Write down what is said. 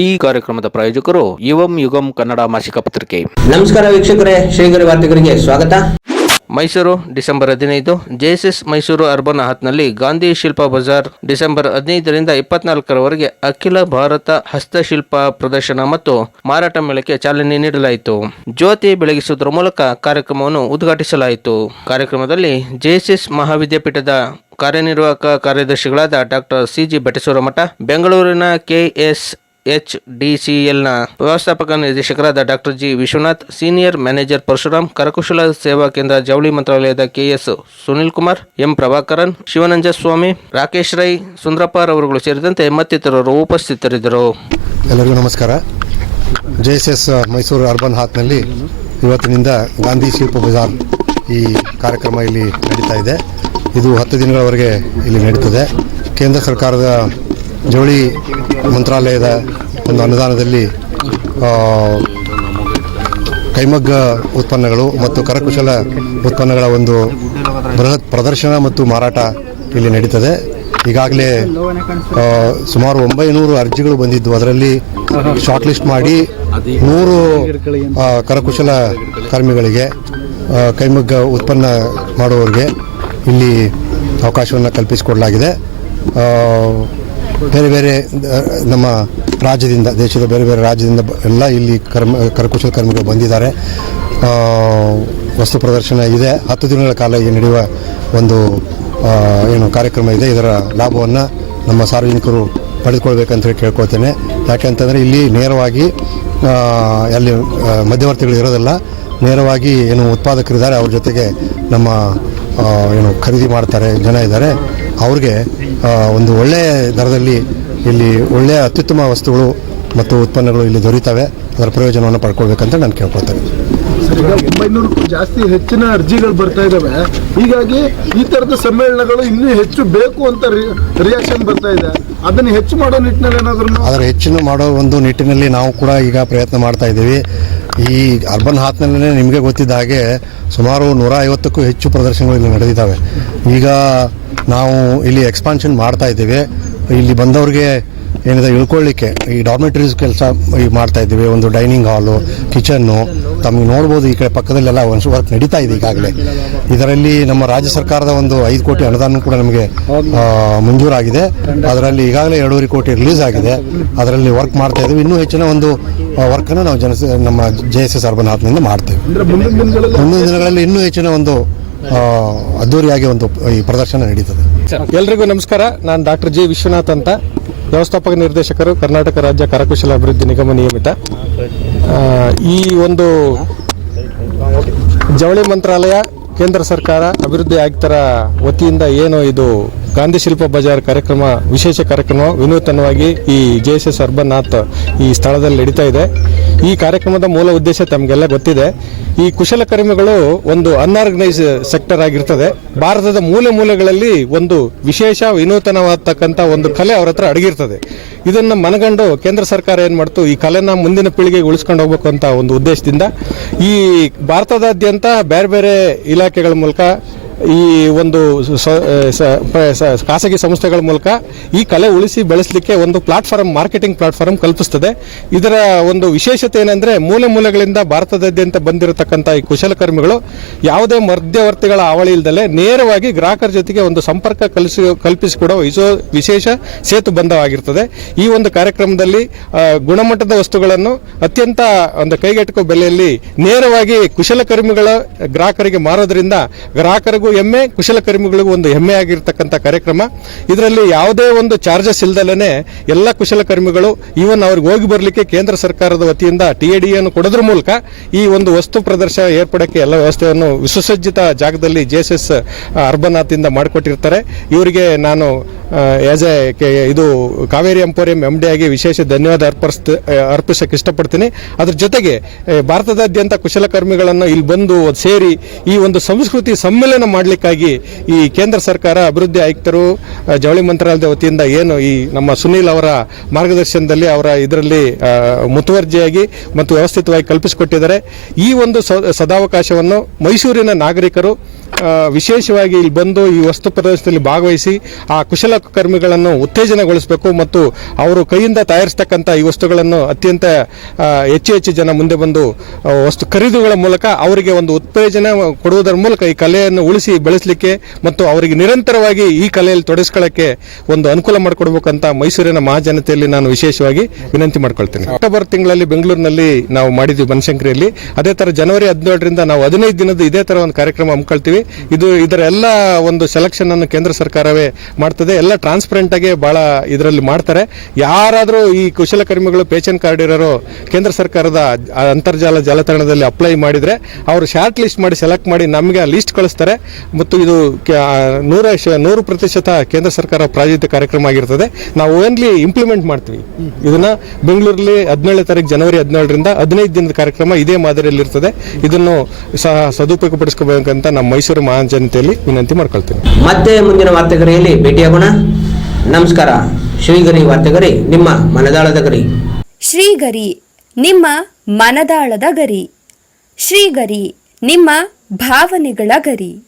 ಈ ಕಾರ್ಯಕ್ರಮದ ಪ್ರಾಯೋಜಕರು ಯುವಂ ಯುಗಂ ಕನ್ನಡ ಮಾಸಿಕ ಪತ್ರಿಕೆ. ನಮಸ್ಕಾರ ವೀಕ್ಷಕರೇ ಶ್ರೀಗರಿ ವಾರ್ತೆಗರಿಗೆ ಸ್ವಾಗತ. ಮೈಸೂರು ಡಿಸೆಂಬರ್ ಹದಿನೈದು ಜೆಎಸ್ಎಸ್ ಮೈಸೂರು ಅರ್ಬನ್ ಹತ್ನಲ್ಲಿ ಗಾಂಧಿ ಶಿಲ್ಪ ಬಜಾರ್ ಡಿಸೆಂಬರ್ ಹದಿನೈದರಿಂದ ಇಪ್ಪತ್ನಾಲ್ಕರವರೆಗೆ ಅಖಿಲ ಭಾರತ ಹಸ್ತಶಿಲ್ಪ ಪ್ರದರ್ಶನ ಮತ್ತು ಮಾರಾಟ ಮೇಳಕ್ಕೆ ಚಾಲನೆ ನೀಡಲಾಯಿತು. ಜ್ಯೋತಿ ಬೆಳಗಿಸುವುದರ ಮೂಲಕ ಕಾರ್ಯಕ್ರಮವನ್ನು ಉದ್ಘಾಟಿಸಲಾಯಿತು. ಕಾರ್ಯಕ್ರಮದಲ್ಲಿ ಜೆಎಸ್ಎಸ್ ಮಹಾವಿದ್ಯಾಪೀಠದ ಕಾರ್ಯನಿರ್ವಾಹಕ ಕಾರ್ಯದರ್ಶಿಗಳಾದ ಡಾಕ್ಟರ್ ಸಿಜಿ ಬೆಟಸೂರ ಮಠ ಬೆಂಗಳೂರಿನ ಕೆಎಸ್ ಎಚ್ ಡಿಸಿಎಲ್ನ ವ್ಯವಸ್ಥಾಪಕ ನಿರ್ದೇಶಕರಾದ doctor G Vishwanath, senior manager Parashuram, ಕರಕುಶಲ ಸೇವಾ ಕೇಂದ್ರ, ಜವಳಿ ಮಂತ್ರಾಲಯದ ಕೆಎಸ್ ಸುನಿಲ್ ಕುಮಾರ್, ಎಂ ಪ್ರಭಾಕರನ್ ಸ್ವಾಮಿ, ರಾಕೇಶ್ ರೈ, ಸುಂದ್ರಪ್ಪ ಅವರುಗಳು ಸೇರಿದಂತೆ ಮತ್ತಿತರರು ಉಪಸ್ಥಿತರಿದ್ದರು. ಎಲ್ಲರಿಗೂ ನಮಸ್ಕಾರ. J S S Mysuru urban ಹಾತ್ನಲ್ಲಿ ಇವತ್ತಿನಿಂದ ಗಾಂಧಿ ಶಿಲ್ಪ ಬಜಾರ್ ಈ ಕಾರ್ಯಕ್ರಮ ಇಲ್ಲಿ ನಡೀತಾ ಇದೆ. ಇದು ಹತ್ತು ದಿನಗಳವರೆಗೆ ಇಲ್ಲಿ ನಡೀತದೆ. ಕೇಂದ್ರ ಸರ್ಕಾರದ ಜವಳಿ ಮಂತ್ರಾಲಯದ ಒಂದು ಅನುದಾನದಲ್ಲಿ ಕೈಮಗ್ಗ ಉತ್ಪನ್ನಗಳು ಮತ್ತು ಕರಕುಶಲ ಉತ್ಪನ್ನಗಳ ಒಂದು ಬೃಹತ್ ಪ್ರದರ್ಶನ ಮತ್ತು ಮಾರಾಟ ಇಲ್ಲಿ ನಡೀತದೆ. ಈಗಾಗಲೇ ಸುಮಾರು ಒಂಬೈನೂರು ಅರ್ಜಿಗಳು ಬಂದಿದ್ದು. ಅದರಲ್ಲಿ ಶಾರ್ಟ್ ಲಿಸ್ಟ್ ಮಾಡಿ ನೂರು ಕರಕುಶಲ ಕರ್ಮಿಗಳಿಗೆ ಕೈಮಗ್ಗ ಉತ್ಪನ್ನ ಮಾಡುವವರಿಗೆ ಇಲ್ಲಿ ಅವಕಾಶವನ್ನು ಕಲ್ಪಿಸಿಕೊಡಲಾಗಿದೆ. ಬೇರೆ ಬೇರೆ ನಮ್ಮ ರಾಜ್ಯದಿಂದ, ದೇಶದ ಬೇರೆ ಬೇರೆ ರಾಜ್ಯದಿಂದ ಎಲ್ಲ ಇಲ್ಲಿ ಕರ್ಮ, ಕರಕುಶಲ ಕರ್ಮಿಗಳು ಬಂದಿದ್ದಾರೆ. ವಸ್ತು ಪ್ರದರ್ಶನ ಇದೆ. ಹತ್ತು ದಿನಗಳ ಕಾಲ ಈಗ ನಡೆಯುವ ಒಂದು ಏನು ಕಾರ್ಯಕ್ರಮ ಇದೆ. ಇದರ ಲಾಭವನ್ನು ನಮ್ಮ ಸಾರ್ವಜನಿಕರು ಪಡೆದುಕೊಳ್ಬೇಕಂತ ಹೇಳಿ ಕೇಳ್ಕೊಳ್ತೇನೆ. ಯಾಕೆಂತಂದರೆ ಇಲ್ಲಿ ನೇರವಾಗಿ ಅಲ್ಲಿ ಮಧ್ಯವರ್ತಿಗಳು ಇರೋದಿಲ್ಲ, ನೇರವಾಗಿ ಏನು ಉತ್ಪಾದಕರಿದ್ದಾರೆ, ಅವ್ರ ಜೊತೆಗೆ ನಮ್ಮ ಏನು ಖರೀದಿ ಮಾಡ್ತಾರೆ, ಜನ ಇದ್ದಾರೆ. ಅವ್ರಿಗೆ ಒಂದು ಒಳ್ಳೆಯ ದರದಲ್ಲಿ ಇಲ್ಲಿ ಒಳ್ಳೆಯ ಅತ್ಯುತ್ತಮ ವಸ್ತುಗಳು ಮತ್ತು ಉತ್ಪನ್ನಗಳು ಇಲ್ಲಿ ದೊರೀತವೆ. ಅದರ ಪ್ರಯೋಜನವನ್ನು ಪಡ್ಕೊಳ್ಬೇಕಂತ ನಾನು ಕೇಳ್ಕೊಳ್ತೇನೆ. ಒಂಬೈನೂರಕ್ಕೂ ಜಾಸ್ತಿ ಹೆಚ್ಚಿನ ಅರ್ಜಿಗಳು ಬರ್ತಾ ಇದಾವೆ. ಹೀಗಾಗಿ ಈ ತರದ ಸಮ್ಮೇಳನಗಳು ಇನ್ನೂ ಹೆಚ್ಚು ಬೇಕು ಅಂತ ರಿಯಾಕ್ಷನ್ ಬರ್ತಾ ಇದೆ. ಅದನ್ನು ಹೆಚ್ಚು ಮಾಡೋ ನಿಟ್ಟಿನಲ್ಲಿ ಏನಾದರೂ ಅದರ ಹೆಚ್ಚಿನ ಮಾಡೋ ಒಂದು ನಿಟ್ಟಿನಲ್ಲಿ ನಾವು ಕೂಡ ಈಗ ಪ್ರಯತ್ನ ಮಾಡ್ತಾ ಇದ್ದೀವಿ. ಈ ಅರ್ಬನ್ ಹಾತ್ನಲ್ಲೇ ನಿಮಗೆ ಗೊತ್ತಿದ್ದ ಹಾಗೆ ಸುಮಾರು ನೂರ ಐವತ್ತಕ್ಕೂ ಹೆಚ್ಚು ಪ್ರದರ್ಶನಗಳು ಇಲ್ಲಿ ನಡೆದಿದ್ದಾವೆ. ಈಗ ನಾವು ಇಲ್ಲಿ ಎಕ್ಸ್ಪಾನ್ಷನ್ ಮಾಡ್ತಾ ಇದ್ದೇವೆ. ಇಲ್ಲಿ ಬಂದವ್ರಿಗೆ ಏನಿದೆ ಇಳ್ಕೊಳ್ಳಿಕ್ಕೆ ಈ ಡಾರ್ಮೆಟ್ರೀಸ್ ಕೆಲಸ ಈಗ ಮಾಡ್ತಾ ಇದ್ದೀವಿ. ಒಂದು ಡೈನಿಂಗ್ ಹಾಲು ಕಿಚನ್ನು ತಮಗೆ ನೋಡ್ಬೋದು ಈ ಕಡೆ ಪಕ್ಕದಲ್ಲೆಲ್ಲ ಒಂದು ವರ್ಕ್ ನಡೀತಾ ಇದೆ ಈಗಾಗಲೇ. ಇದರಲ್ಲಿ ನಮ್ಮ ರಾಜ್ಯ ಸರ್ಕಾರದ ಒಂದು ಐದು ಕೋಟಿ ಅನುದಾನ ಕೂಡ ನಮಗೆ ಮಂಜೂರಾಗಿದೆ. ಅದರಲ್ಲಿ ಈಗಾಗಲೇ ಎರಡೂವರೆ ಕೋಟಿ ರಿಲೀಸ್ ಆಗಿದೆ. ಅದರಲ್ಲಿ ವರ್ಕ್ ಮಾಡ್ತಾ ಇದ್ದೀವಿ. ಇನ್ನೂ ಹೆಚ್ಚಿನ ಒಂದು ವರ್ಕನ್ನು ನಾವು ಜನ ನಮ್ಮ ಜೆ ಎಸ್ ಎಸ್ ಅರ್ಬನ್ ಹಾತ್ನಿಂದ ಮಾಡ್ತೇವೆ. ಮುಂದಿನ ದಿನಗಳಲ್ಲಿ ಇನ್ನೂ ಹೆಚ್ಚಿನ ಒಂದು ಅದ್ದೂರಿಯಾಗಿ ಒಂದು ಈ ಪ್ರದರ್ಶನ ನಡೀತದೆ. ಎಲ್ರಿಗೂ ನಮಸ್ಕಾರ. ನಾನು ಡಾಕ್ಟರ್ ಜಿ ವಿಶ್ವನಾಥ್ ಅಂತ. ವ್ಯವಸ್ಥಾಪಕ ನಿರ್ದೇಶಕರು ಕರ್ನಾಟಕ ರಾಜ್ಯ ಕರಕುಶಲ ಅಭಿವೃದ್ಧಿ ನಿಗಮ ನಿಯಮಿತ. ಆ, ಈ ಒಂದು ಜವಳಿ ಮಂತ್ರಾಲಯ ಕೇಂದ್ರ ಸರ್ಕಾರ ಅಭಿವೃದ್ಧಿ ಆಯುಕ್ತರ ವತಿಯಿಂದ ಏನು ಇದು ಗಾಂಧಿ ಶಿಲ್ಪ ಬಜಾರ್ ಕಾರ್ಯಕ್ರಮ, ವಿಶೇಷ ಕಾರ್ಯಕ್ರಮ ವಿನೂತನವಾಗಿ ಈ ಜೆ ಎಸ್ ಎಸ್ ಅರ್ಬನ್ ನಾಥ್ ಈ ಸ್ಥಳದಲ್ಲಿ ನಡೀತಾ ಇದೆ. ಈ ಕಾರ್ಯಕ್ರಮದ ಮೂಲ ಉದ್ದೇಶ ತಮಗೆಲ್ಲ ಗೊತ್ತಿದೆ. ಈ ಕುಶಲಕರ್ಮಿಗಳು ಒಂದು ಅನ್ಆರ್ಗನೈಸ್ ಸೆಕ್ಟರ್ ಆಗಿರ್ತದೆ. ಭಾರತದ ಮೂಲೆ ಮೂಲೆಗಳಲ್ಲಿ ಒಂದು ವಿಶೇಷ ವಿನೂತನವಾದತಕ್ಕಂಥ ಒಂದು ಕಲೆ ಅವರ ಹತ್ರ ಅಡಗಿರ್ತದೆ. ಇದನ್ನು ಮನಗಂಡು ಕೇಂದ್ರ ಸರ್ಕಾರ ಏನು ಮಾಡ್ತು? ಈ ಕಲೆನ ಮುಂದಿನ ಪೀಳಿಗೆಗೆ ಉಳಿಸ್ಕೊಂಡು ಹೋಗ್ಬೇಕು ಅಂತ ಒಂದು ಉದ್ದೇಶದಿಂದ ಈ ಭಾರತದಾದ್ಯಂತ ಬೇರೆ ಬೇರೆ ಇಲಾಖೆಗಳ ಮೂಲಕ ಈ ಒಂದು ಖಾಸಗಿ ಸಂಸ್ಥೆಗಳ ಮೂಲಕ ಈ ಕಲೆ ಉಳಿಸಿ ಬೆಳೆಸಲಿಕ್ಕೆ ಒಂದು ಪ್ಲಾಟ್ಫಾರ್ಮ್ ಮಾರ್ಕೆಟಿಂಗ್ ಪ್ಲಾಟ್ಫಾರ್ಮ್ ಕಲ್ಪಿಸ್ತದೆ. ಇದರ ಒಂದು ವಿಶೇಷತೆ ಏನಂದ್ರೆ ಮೂಲೆ ಮೂಲೆಗಳಿಂದ ಭಾರತದಾದ್ಯಂತ ಬಂದಿರತಕ್ಕಂಥ ಈ ಕುಶಲಕರ್ಮಿಗಳು ಯಾವುದೇ ಮಧ್ಯವರ್ತಿಗಳ ಅವಳಿ ಇಲ್ಲದೆ ನೇರವಾಗಿ ಗ್ರಾಹಕರ ಜೊತೆಗೆ ಒಂದು ಸಂಪರ್ಕ ಕಲಿಸಿ ಕಲ್ಪಿಸಿಕೊಡುವ ಇಸೋ ವಿಶೇಷ ಸೇತು ಬಂಧವಾಗಿರ್ತದೆ. ಈ ಒಂದು ಕಾರ್ಯಕ್ರಮದಲ್ಲಿ ಗುಣಮಟ್ಟದ ವಸ್ತುಗಳನ್ನು ಅತ್ಯಂತ ಒಂದು ಕೈಗೆಟುಕುವ ಬೆಲೆಯಲ್ಲಿ ನೇರವಾಗಿ ಕುಶಲಕರ್ಮಿಗಳ ಗ್ರಾಹಕರಿಗೆ ಮಾರೋದ್ರಿಂದ ಗ್ರಾಹಕರಿಗೂ ಹೆಮ್ಮೆ ಕುಶಲಕರ್ಮಿಗಳಿಗೂ ಒಂದು ಹೆಮ್ಮೆ ಆಗಿರ್ತಕ್ಕಂಥ ಕಾರ್ಯಕ್ರಮ. ಇದರಲ್ಲಿ ಯಾವುದೇ ಒಂದು ಚಾರ್ಜಸ್ ಇಲ್ದಲೇ ಎಲ್ಲ ಕುಶಲಕರ್ಮಿಗಳು ಈವನ್ ಅವ್ರಿಗೆ ಹೋಗಿ ಬರಲಿಕ್ಕೆ ಕೇಂದ್ರ ಸರ್ಕಾರದ ವತಿಯಿಂದ ಟಿ ಎ ಡಿಯನ್ನು ಕೊಡೋದ್ರ ಮೂಲಕ ಈ ಒಂದು ವಸ್ತು ಪ್ರದರ್ಶನ ಏರ್ಪಡಕ್ಕೆ ಎಲ್ಲ ವ್ಯವಸ್ಥೆಯನ್ನು ವಿಸುಸಜ್ಜಿತ ಜಾಗದಲ್ಲಿ ಜೆ ಎಸ್ ಎಸ್ ಅರ್ಬನಾಥಿಂದ ಮಾಡಿಕೊಟ್ಟಿರ್ತಾರೆ. ಇವರಿಗೆ ನಾನು ಆಸ್ ಎ ಇದು ಕಾವೇರಿ ಎಂಪೋರಿಯಂ ಎಂ ಡಿ ಆಗಿ ವಿಶೇಷ ಧನ್ಯವಾದ ಅರ್ಪಿಸ್ ಅರ್ಪಿಸಕ್ಕೆ ಇಷ್ಟಪಡ್ತೀನಿ. ಅದ್ರ ಜೊತೆಗೆ ಭಾರತದಾದ್ಯಂತ ಕುಶಲಕರ್ಮಿಗಳನ್ನು ಇಲ್ಲಿ ಬಂದು ಸೇರಿ ಈ ಒಂದು ಸಂಸ್ಕೃತಿ ಸಮ್ಮೇಳನ ಮಾಡಲಿಕ್ಕಾಗಿ ಈ ಕೇಂದ್ರ ಸರ್ಕಾರ ಅಭಿವೃದ್ಧಿ ಆಯುಕ್ತರು ಜವಳಿ ಮಂತ್ರಾಲಯದ ವತಿಯಿಂದ ಏನು ಈ ನಮ್ಮ ಸುನೀಲ್ ಅವರ ಮಾರ್ಗದರ್ಶನದಲ್ಲಿ ಅವರ ಇದರಲ್ಲಿ ಮುತುವರ್ಜಿಯಾಗಿ ಮತ್ತು ವ್ಯವಸ್ಥಿತವಾಗಿ ಕಲ್ಪಿಸಿಕೊಟ್ಟಿದ್ದಾರೆ. ಈ ಒಂದು ಸದಾವಕಾಶವನ್ನು ಮೈಸೂರಿನ ನಾಗರಿಕರು ವಿಶೇಷವಾಗಿ ಇಲ್ಲಿ ಬಂದು ಈ ವಸ್ತು ಪ್ರದರ್ಶನದಲ್ಲಿ ಭಾಗವಹಿಸಿ ಆ ಕುಶಲಕರ್ಮಿಗಳನ್ನು ಉತ್ತೇಜನಗೊಳಿಸಬೇಕು ಮತ್ತು ಅವರು ಕೈಯಿಂದ ತಯಾರಿಸ್ತಕ್ಕಂಥ ಈ ವಸ್ತುಗಳನ್ನು ಅತ್ಯಂತ ಹೆಚ್ಚು ಹೆಚ್ಚು ಜನ ಮುಂದೆ ಬಂದು ವಸ್ತು ಖರೀದಿಗಳ ಮೂಲಕ ಅವರಿಗೆ ಒಂದು ಉತ್ತೇಜನ ಕೊಡುವುದರ ಮೂಲಕ ಈ ಕಲೆಯನ್ನು ಉಳಿಸಿ ಬೆಳೆಸಲಿಕ್ಕೆ ಮತ್ತು ಅವರಿಗೆ ನಿರಂತರವಾಗಿ ಈ ಕಲೆಯಲ್ಲಿ ತೊಡಗಿಸ್ಕೊಳ್ಳಕ್ಕೆ ಒಂದು ಅನುಕೂಲ ಮಾಡಿಕೊಡ್ಬೇಕಂತ ಮೈಸೂರಿನ ಮಹಾಜನತೆಯಲ್ಲಿ ನಾನು ವಿಶೇಷವಾಗಿ ವಿನಂತಿ ಮಾಡ್ಕೊಳ್ತೇನೆ. ಅಕ್ಟೋಬರ್ ತಿಂಗಳಲ್ಲಿ ಬೆಂಗಳೂರಿನಲ್ಲಿ ನಾವು ಮಾಡಿದ್ವಿ ಬನಶಂಕರಿಯಲ್ಲಿ. ಅದೇ ತರ ಜನವರಿ ಹದಿನೇಳರಿಂದ ನಾವು ಹದಿನೈದು ದಿನದ ಇದೇ ತರ ಒಂದು ಕಾರ್ಯಕ್ರಮ ಹಮ್ಮಿಕೊಳ್ತೀವಿ. ಇದು ಇದರ ಎಲ್ಲ ಒಂದು ಸೆಲೆಕ್ಷನ್ ಅನ್ನು ಕೇಂದ್ರ ಸರ್ಕಾರವೇ ಮಾಡ್ತದೆ. ಎಲ್ಲ ಟ್ರಾನ್ಸ್ಪರೆಂಟ್ ಆಗಿ ಬಹಳ ಇದರಲ್ಲಿ ಮಾಡ್ತಾರೆ. ಯಾರಾದರೂ ಈ ಕುಶಲಕರ್ಮಿಗಳು ಪೇಷನ್ ಕಾರ್ಡ್ ಇರೋರು ಕೇಂದ್ರ ಸರ್ಕಾರದ ಅಂತರ್ಜಾಲ ಜಾಲತಾಣದಲ್ಲಿ ಅಪ್ಲೈ ಮಾಡಿದರೆ ಅವರು ಶಾರ್ಟ್ ಲಿಸ್ಟ್ ಮಾಡಿ ಸೆಲೆಕ್ಟ್ ಮಾಡಿ ನಮಗೆ ಲಿಸ್ಟ್ ಕಳಿಸ್ತಾರೆ. ಮತ್ತು ಇದು ನೂರ ಶ- ನೂರು ಪ್ರತಿಶತ ಕೇಂದ್ರ ಸರ್ಕಾರ ಪ್ರಾಯೋಜಿತ ಕಾರ್ಯಕ್ರಮ ಆಗಿರ್ತದೆ. ನಾವು ಓನ್ಲಿ ಇಂಪ್ಲಿಮೆಂಟ್ ಮಾಡ್ತೀವಿ. ಇದನ್ನ ಬೆಂಗಳೂರಲ್ಲಿ ಹದಿನೇಳನೇ ತಾರೀಕು ಜನವರಿ ಹದಿನೇಳರಿಂದ ಹದಿನೈದು ದಿನದ ಕಾರ್ಯಕ್ರಮ ಇದೇ ಮಾದರಿಯಲ್ಲಿ ಇರ್ತದೆ ಇದನ್ನು ಸಹ ಸದುಪಯೋಗಪಡಿಸ್ಕೋಬೇಕಂತ ನಮ್ಮ ಮೈಸೂರು ಮಹಾಜನತೆಯಲ್ಲಿ ವಿನಂತಿ ಮಾಡ್ಕೊಳ್ತೀನಿ. ಮತ್ತೆ ಮುಂದಿನ ವಾರ್ತೆಗರಿಯಲ್ಲಿ ಭೇಟಿಯಾಗೋಣ. ನಮಸ್ಕಾರ. ಶ್ರೀಗರಿ ವಾರ್ತೆಗರಿ ನಿಮ್ಮ ಮನದಾಳದ ಗರಿ. ಶ್ರೀಗರಿ ನಿಮ್ಮ ಮನದಾಳದ ಗರಿ. ಶ್ರೀಗರಿ ನಿಮ್ಮ ಭಾವನೆಗಳ ಗರಿ.